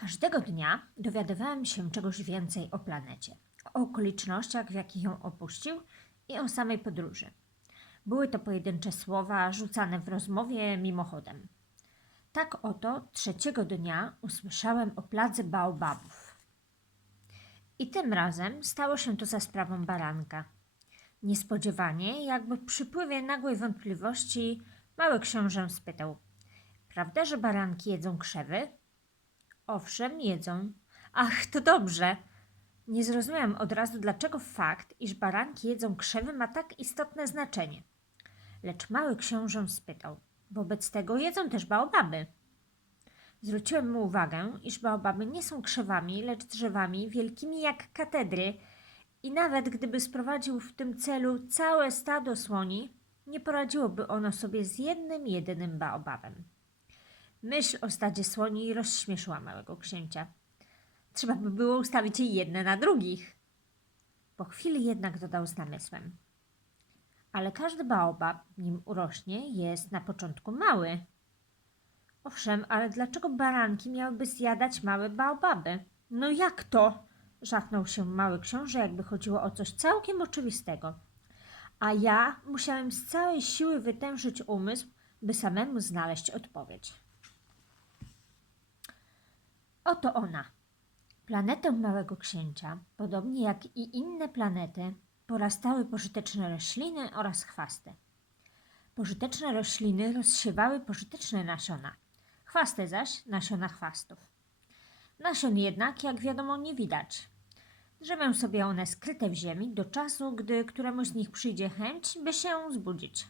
Każdego dnia dowiadywałem się czegoś więcej o planecie, o okolicznościach, w jakich ją opuścił i o samej podróży. Były to pojedyncze słowa rzucane w rozmowie mimochodem. Tak oto trzeciego dnia usłyszałem o pladze baobabów. I tym razem stało się to za sprawą baranka. Niespodziewanie, jakby w przypływie nagłej wątpliwości, mały książę spytał: Prawda, że baranki jedzą krzewy? Owszem, jedzą. Ach, to dobrze. Nie zrozumiałem od razu, dlaczego fakt, iż baranki jedzą krzewy, ma tak istotne znaczenie. Lecz mały książę spytał: Wobec tego jedzą też baobaby. Zwróciłem mu uwagę, iż baobaby nie są krzewami, lecz drzewami wielkimi jak katedry i nawet gdyby sprowadził w tym celu całe stado słoni, nie poradziłoby ono sobie z jednym jedynym baobabem. Myśl o stadzie słoni rozśmieszyła małego księcia. Trzeba by było ustawić je jedne na drugich. Po chwili jednak dodał z namysłem. Ale każdy baobab, nim urośnie, jest na początku mały. Owszem, ale dlaczego baranki miałyby zjadać małe baobaby? No jak to? Żachnął się mały książę, jakby chodziło o coś całkiem oczywistego. A ja musiałem z całej siły wytężyć umysł, by samemu znaleźć odpowiedź. Oto ona. Planetę Małego Księcia, podobnie jak i inne planety, porastały pożyteczne rośliny oraz chwasty. Pożyteczne rośliny rozsiewały pożyteczne nasiona, chwasty zaś nasiona chwastów. Nasion jednak, jak wiadomo, nie widać. Drzewią sobie one skryte w ziemi do czasu, gdy któremuś z nich przyjdzie chęć, by się zbudzić.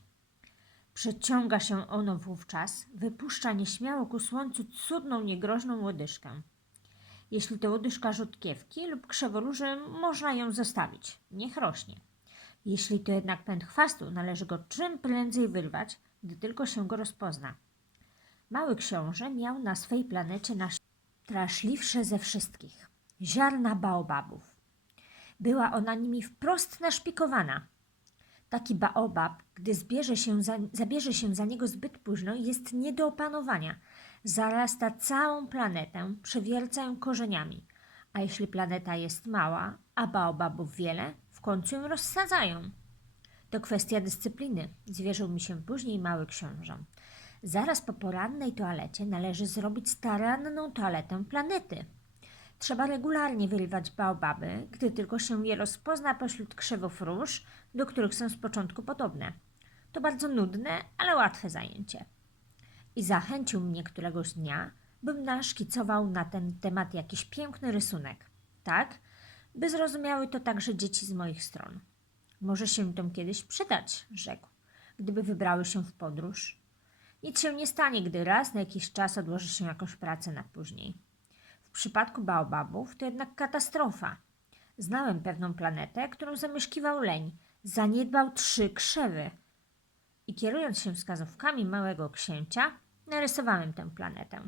Przeciąga się ono wówczas, wypuszcza nieśmiało ku słońcu cudną, niegroźną łodyżkę. Jeśli to łodyżka rzutkiewki lub krzeworóży, można ją zostawić, niech rośnie. Jeśli to jednak pęd chwastu, należy go czym prędzej wyrwać, gdy tylko się go rozpozna. Mały książę miał na swej planecie najstraszliwsze ze wszystkich ziarna baobabów. Była ona nimi wprost naszpikowana. Taki baobab, gdy zbierze się za, zabierze się za niego zbyt późno, jest nie do opanowania. Zarasta całą planetę, przewierca ją korzeniami. A jeśli planeta jest mała, a baobabów wiele, w końcu ją rozsadzają. To kwestia dyscypliny, zwierzył mi się później mały książę. Zaraz po porannej toalecie należy zrobić staranną toaletę planety. Trzeba regularnie wyrywać baobaby, gdy tylko się je rozpozna pośród krzewów róż, do których są z początku podobne. To bardzo nudne, ale łatwe zajęcie. I zachęcił mnie któregoś dnia, bym naszkicował na ten temat jakiś piękny rysunek. Tak, by zrozumiały to także dzieci z moich stron. Może się to kiedyś przydać, rzekł, gdyby wybrały się w podróż. Nic się nie stanie, gdy raz na jakiś czas odłoży się jakąś pracę na później. W przypadku baobabów to jednak katastrofa. Znałem pewną planetę, którą zamieszkiwał leń. Zaniedbał trzy krzewy. I kierując się wskazówkami małego księcia, narysowałem tę planetę.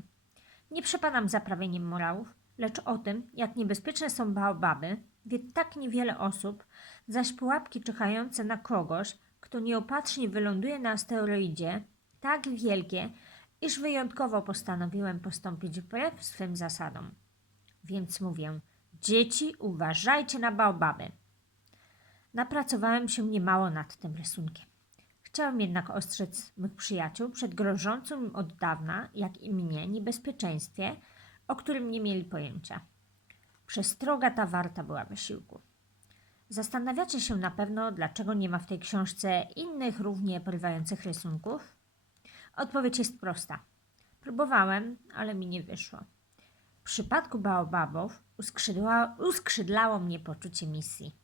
Nie przepadam za prawieniem morałów, lecz o tym, jak niebezpieczne są baobaby, wie tak niewiele osób, zaś pułapki czekające na kogoś, kto nieopatrznie wyląduje na asteroidzie, tak wielkie, iż wyjątkowo postanowiłem postąpić wbrew swym zasadom. Więc mówię, dzieci, uważajcie na baobaby. Napracowałem się niemało nad tym rysunkiem. Chciałem jednak ostrzec mych przyjaciół przed grożącym im od dawna, jak i mnie, niebezpieczeństwie, o którym nie mieli pojęcia. Przestroga ta warta była wysiłku. Zastanawiacie się na pewno, dlaczego nie ma w tej książce innych równie porywających rysunków? Odpowiedź jest prosta. Próbowałem, ale mi nie wyszło. W przypadku baobabów uskrzydła, uskrzydlało mnie poczucie misji.